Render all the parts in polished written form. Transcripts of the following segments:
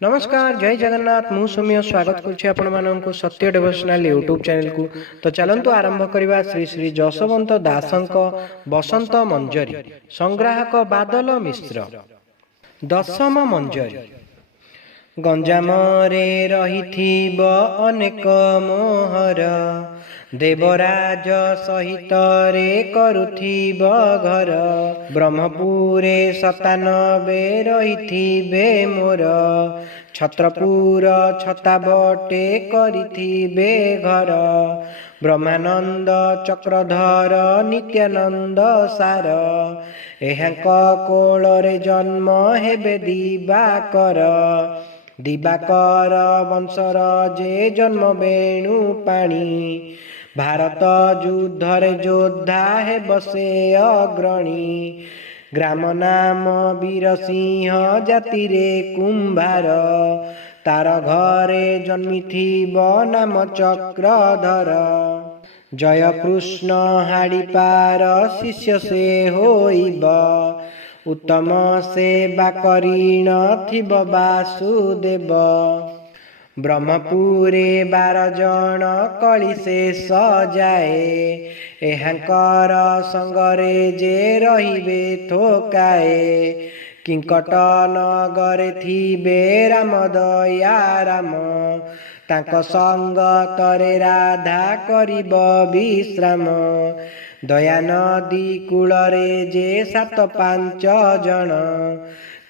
नमस्कार जय जगन्नाथ मु सौम्य स्वागत करुच्ची आपण मानक सत्य डिवोशनल यूट्यूब चैनल को। तो चलंतु आरंभ करवा श्री श्री जशवंत दासंक बसंत मंजरी संग्राहक बादल मिश्र। दशम मंजरी। गंजामरे रहिथिब अनेक मोहर देवराज सहित रे करुथिब घर ब्रह्मपुरे 97 रहिथिबे मोर छत्रपुर छताबटे करिथिबे घर ब्रह्मानंद चक्रधर नित्यानंद सार एहांक कोଳରେ जन्म हेबे दिवाकर दिवाकर वंशर जे जन्म बेणु पाणी भारत युद्धरे योद्धा हे बसे अग्रणी ग्राम नाम वीरसिंह जाति रे कुंभार तार घरे जन्मिथिब नाम चक्रधर जय कृष्ण हाड़ीपार शिष्य से होइब उत्तम सेवा करीण थिब वासुदेव ब्रह्मपुरे 12 जन कली से सजाए एहांकर संगरे जे रहिबे थोकाए किंकट नगरे थिबे राम दया राम तांक संग तरे राधा करिब विश्राम दया नदी कूलरे जे 7-5 जन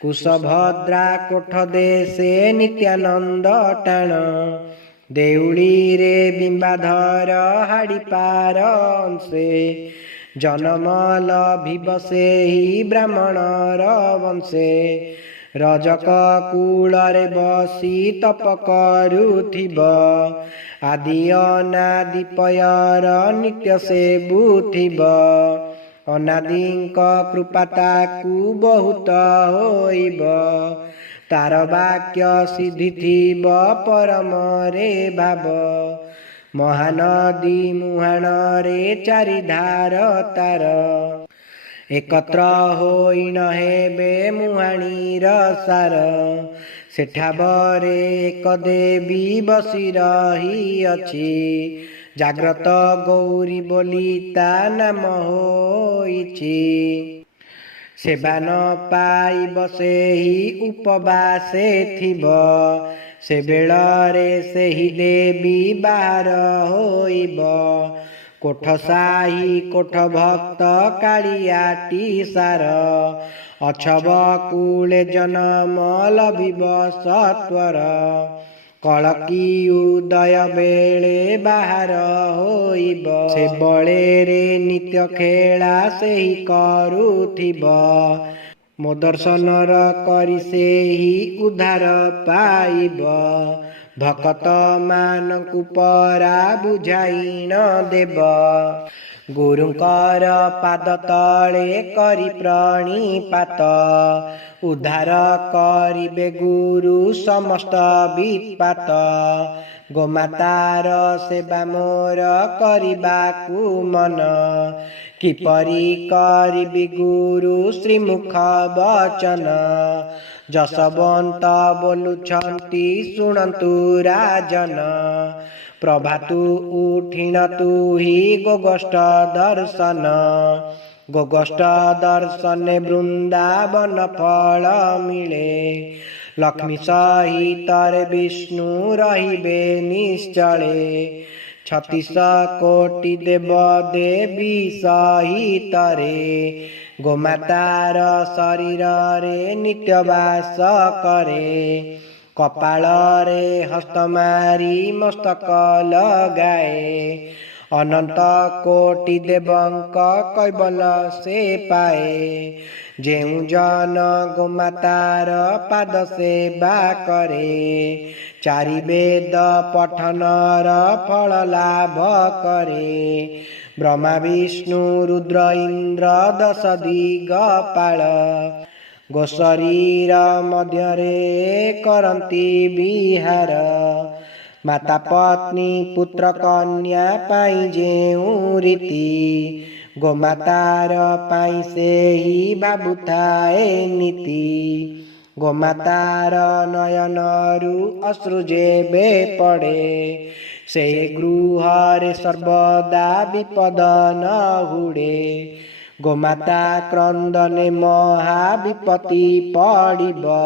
कुशभद्रा कोठ देशे नित्यानंद टाण देउली रे बिंबाधर हाड़ीपार अंशे जनमल भिबसे ही ब्राह्मणर वंशे रजक कूलरे बसी तप करुथिब आदि अनादि पयर नित्य सेबुथिब अनादिंक कृपा ताकू बहुत होइब तार वाक्य सिद्धि थिब परम रे भाव महानदी मुहाण रे चारिधार तार एकत्र होइण हेबे मुहाणीर सार सेठाबरे एक देवी बसी रही अछि जाग्रत गौरी बोली ता नाम होइछि सेवा न पाई बसे ही उपवासे थिब से बेଳରେ सेही देवी बाहर होइब कोठ साही कोठ भक्त कालियाटी सार अछब कूले जन्म लभिब सत्वर कलकी उदय बेले बाहर होइब से बड़े नित्य खेला सेही करुथिब मो दर्शनर करी सेही उद्धार पाइब भक्त मानकु परा बुझाई न देव गुरुंकर पाद तले करी प्रणिपात उद्धार करिबे गुरु समस्त विपात गोमातार सेवा मोर करिबाकु मन किपरि करिबि गुरु श्रीमुख वचन जसवंत बोलुछंती शुणन्तु राजन प्रभातु उठिण तु ही गोगष्ट दर्शन गोगष्ट दर्शने वृंदावन फल मिले लक्ष्मी सहित विष्णु रहिबे निश्चले 36 कोटि देव देवी सहित रे गोमातार शरीर रे नित्य वास करे कपाल रे हस्त मारी मस्तक लगाए अनंत कोटि देवंक कैबल से पाए जेउ जन गोमातार पाद सेवा करे चारि वेद पठनर फल लाभ करे ब्रह्मा विष्णु रुद्र इंद्र 10 दिगपाल गो शरीर मध्यरे करंती विहार माता पत्नी पुत्र कन्या पाई जेउ रीति गोमातार पाई से ही बाबुथाए नीति ଗୋମାତାର ନୟନରୁ ଅଶ୍ରୁ ଯେବେ ପଡ଼େ, ସେ ଗୃହରେ ସର୍ବଦା ବିପଦ ନ ହୁଡ଼େ। ଗୋମାତା କ୍ରନ୍ଦନେ ମହା ବିପତ୍ତି ପଡ଼ିବ,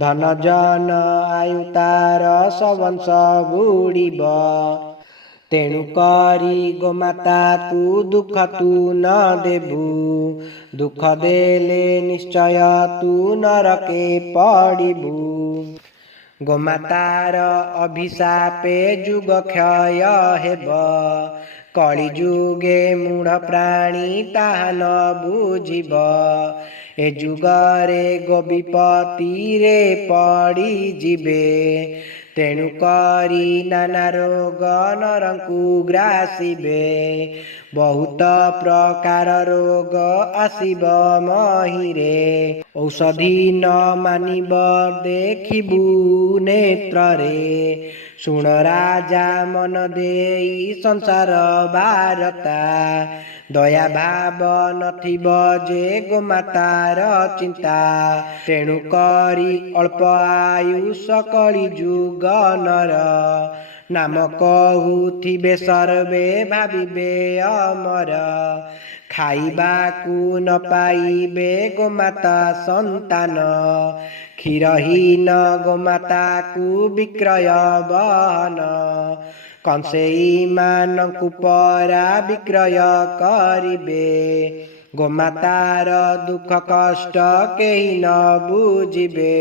ଧନ ଜନ ଆୟୁ ତାର ସବଂଶ ବୁଡ଼ିବ। ତେଣୁ କରି ଗୋମାତାକୁ ଦୁଃଖ ତୁ ନ ଦେବୁ, ଦୁଃଖ ଦେଲେ ନିଶ୍ଚୟ ତୁ ନରକେ ପଡ଼ିବୁ। ଗୋମାତାର ଅଭିଶାପେ ଯୁଗ କ୍ଷୟ ହେବ, କଳି ଯୁଗେ ମୂଢ଼ ପ୍ରାଣୀ ତାହା ନ ବୁଝିବ। ଏ ଯୁଗରେ ଗୋବିପତିରେ ପଡ଼ିଯିବେ, ତେଣୁ କରି ନାନା ରୋଗ ନରଙ୍କୁ ଗ୍ରାସିବେ। ବହୁତ ପ୍ରକାର ରୋଗ ଆସିବ ମହିରେ, ଔଷଧି ନ ମାନିବ ଦେଖିବୁ ନେତ୍ରରେ। ଶୁଣ ରାଜା ମନ ଦେଇ ସଂସାର ବାରତା, ଦୟା ଭାବ ନଥିବ ଯେ ଗୋମାତାର ଚିନ୍ତା। ତେଣୁ କରି ଅଳ୍ପ ଆୟୁଷ କଳି ଯୁଗ ନର, ନାମ କହୁଥିବେ ସର୍ବେ ଭାବିବେ ଅମର। ଖାଇବାକୁ ନ ପାଇବେ ଗୋମାତା ସନ୍ତାନ, କ୍ଷୀରହୀନ ଗୋମାତାକୁ ବିକ୍ରୟ ବହନ। କଂସେଇ ମାନଙ୍କୁ ପରା ବିକ୍ରୟ କରିବେ, ଗୋମାତାର ଦୁଃଖ କଷ୍ଟ କେହି ନ ବୁଝିବେ।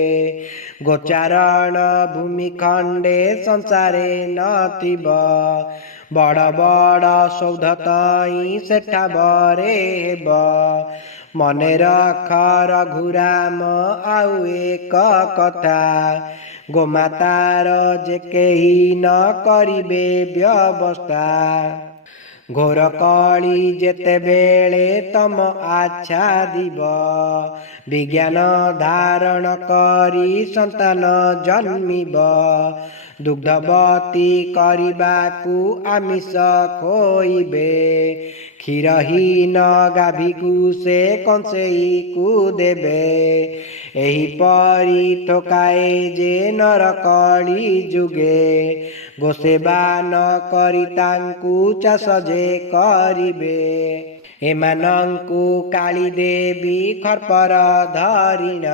ଗୋଚାରଣ ଭୂମି ଖଣ୍ଡେ ସଂସାରେ ନଥିବ, ବଡ଼ ବଡ଼ ସୌଧ ତଇଁ ସେଠା ବରେ ହେବ। ମନେ ରଖ ରଘୁରାମ ଆଉ ଏକ କଥା, ଗୋମାତାର ଯେ କେହି ନ କରିବେ ବ୍ୟବସ୍ଥା। ଘୋର କଳି ଯେତେବେଳେ ତମ ଆଚ୍ଛାଦିବ, ବିଜ୍ଞାନ ଧାରଣ କରି ସନ୍ତାନ ଜନ୍ମିବ। ଦୁଗ୍ଧବତୀ କରିବାକୁ ଆମିଷ ଖୋଇବେ, କ୍ଷୀରହୀନ ଗାଭୀକୁ ସେ କଂସେଇକୁ ଦେବେ। ଏହିପରି ଠକାଏ ଯେ ନର କଳି ଯୁଗେ, ଗୋସେବା ନ କରି ତାଙ୍କୁ ଚାଷ ଯେ କରିବେ। ଏମାନଙ୍କୁ କାଳି ଦେବୀ ଖର୍ପର ଧରିଣ,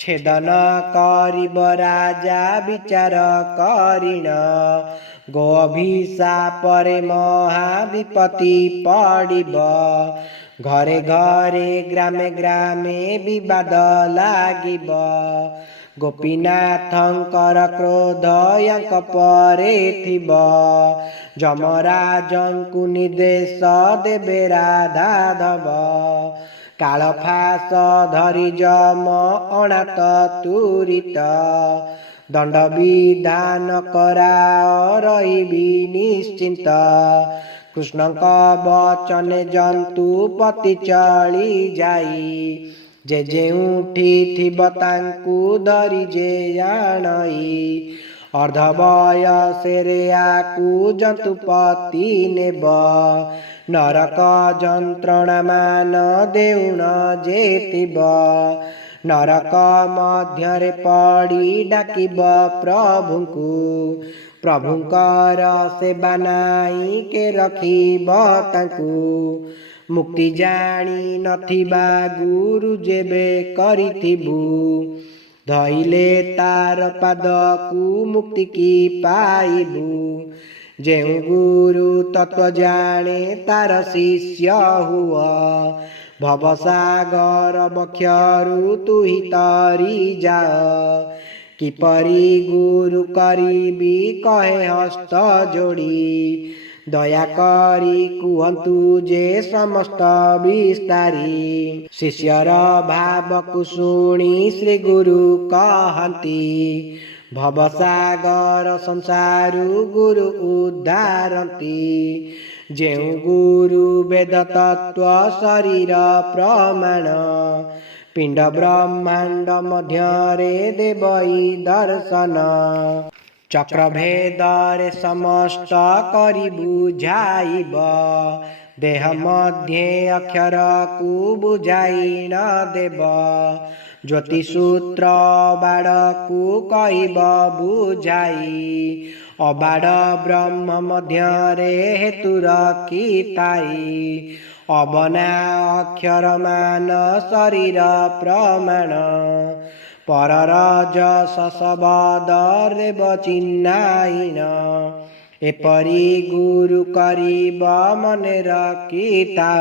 ଛେଦନ କରିବ ରାଜା ବିଚାର କରିଣ। ଗୋ ଅଭିଶାପରେ ମହା ବିପତ୍ତି ପଡ଼ିବ, ଘରେ ଘରେ ଗ୍ରାମେ ଗ୍ରାମେ ବିବାଦ ଲାଗିବ। ଗୋପୀନାଥଙ୍କର କ୍ରୋଧ ୟାଙ୍କ ପରେ ଥିବ, ଯମରାଜଙ୍କୁ ନିର୍ଦ୍ଦେଶ ଦେବେ ରାଧାଧବ। କାଳ ଫାସ ଧରି ଯମ ଅଣାତ ତୁରିତ, ଦଣ୍ଡ ବିଧାନ କରାଅ ରହିବି ନିଶ୍ଚିନ୍ତ। କୃଷ୍ଣଙ୍କ ବଚନେ ଜନ୍ତୁ ପତି ଚଳି ଯାଇ, ଯେ ଯେଉଁଠି ଥିବ ତାଙ୍କୁ ଧରି ଯେ ଆଣଇ। ଅର୍ଦ୍ଧ ବୟସରେ ଆକୁ ଜନ୍ତୁପତି ନେବ, ନରକ ଯନ୍ତ୍ରଣା ମାନ ଦେଉଣ ଯେ ଥିବ। ନରକ ମଧ୍ୟରେ ପଡ଼ି ଡାକିବ ପ୍ରଭୁଙ୍କୁ, ପ୍ରଭୁଙ୍କର ସେବା ନାଇଁ କେ ରଖିବ ତାଙ୍କୁ। ମୁକ୍ତି ଜାଣି ନଥିବା ଗୁରୁ ଯେବେ କରିଥିବୁ, ଧଇଲେ ତାର ପାଦକୁ ମୁକ୍ତି କି ପାଇବୁ। ଯେଉଁ ଗୁରୁ ତତ୍ଵ ଜାଣେ ତାର ଶିଷ୍ୟ ହୁଅ, ଭବସାଗର ବକ୍ଷରୁ ତୁହି ତରି ଯାଅ। କିପରି ଗୁରୁ କରିବି କହେ ହସ୍ତ ଯୋଡ଼ି, ଦୟାକରି କୁହନ୍ତୁ ଯେ ସମସ୍ତ ବିସ୍ତାରୀ। ଶିଷ୍ୟର ଭାବକୁ ଶୁଣି ଶ୍ରୀ ଗୁରୁ କହନ୍ତି, ଭବସାଗର ସଂସାରୁ ଗୁରୁ ଉଦ୍ଧାରନ୍ତି। ଯେଉଁ ଗୁରୁ ବେଦ ତତ୍ଵ ଶରୀର ପ୍ରମାଣ, ପିଣ୍ଡ ବ୍ରହ୍ମାଣ୍ଡ ମଧ୍ୟରେ ଦେବଇ ଦର୍ଶନ। ଚକ୍ରଭେଦରେ ସମସ୍ତ କରି ବୁଝାଇବ, ଦେହ ମଧ୍ୟରେ ଅକ୍ଷରକୁ ବୁଝାଇ ନ ଦେବ। ज्योतिषूत्र बाड़कू कहब बुझाई अबाड़ ब्रह्म मध्यरे हेतु रखिताई अबना अक्षर मान शरीर प्रमाण परर जस शब्द रेव चिन्हाइन एपरी गुरु करिब मने रखिता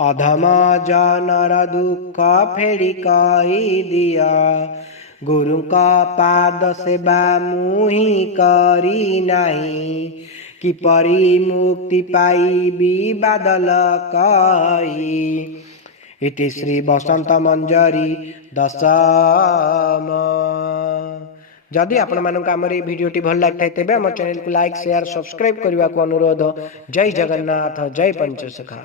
अधम जनर दुख फेड़ी कही दिया गुरु का पाद सेवा मुहि करी नाही किपरि मुक्ति पाइबी बादल कही इति श्री बसंत मंजरी दशम। जदि आपण मानक आमर ये भिडियोटी भल लगी तेबे आम चैनल को लाइक शेयर सब्सक्राइब करने को अनुरोध। जय जगन्नाथ जय पंचसखा।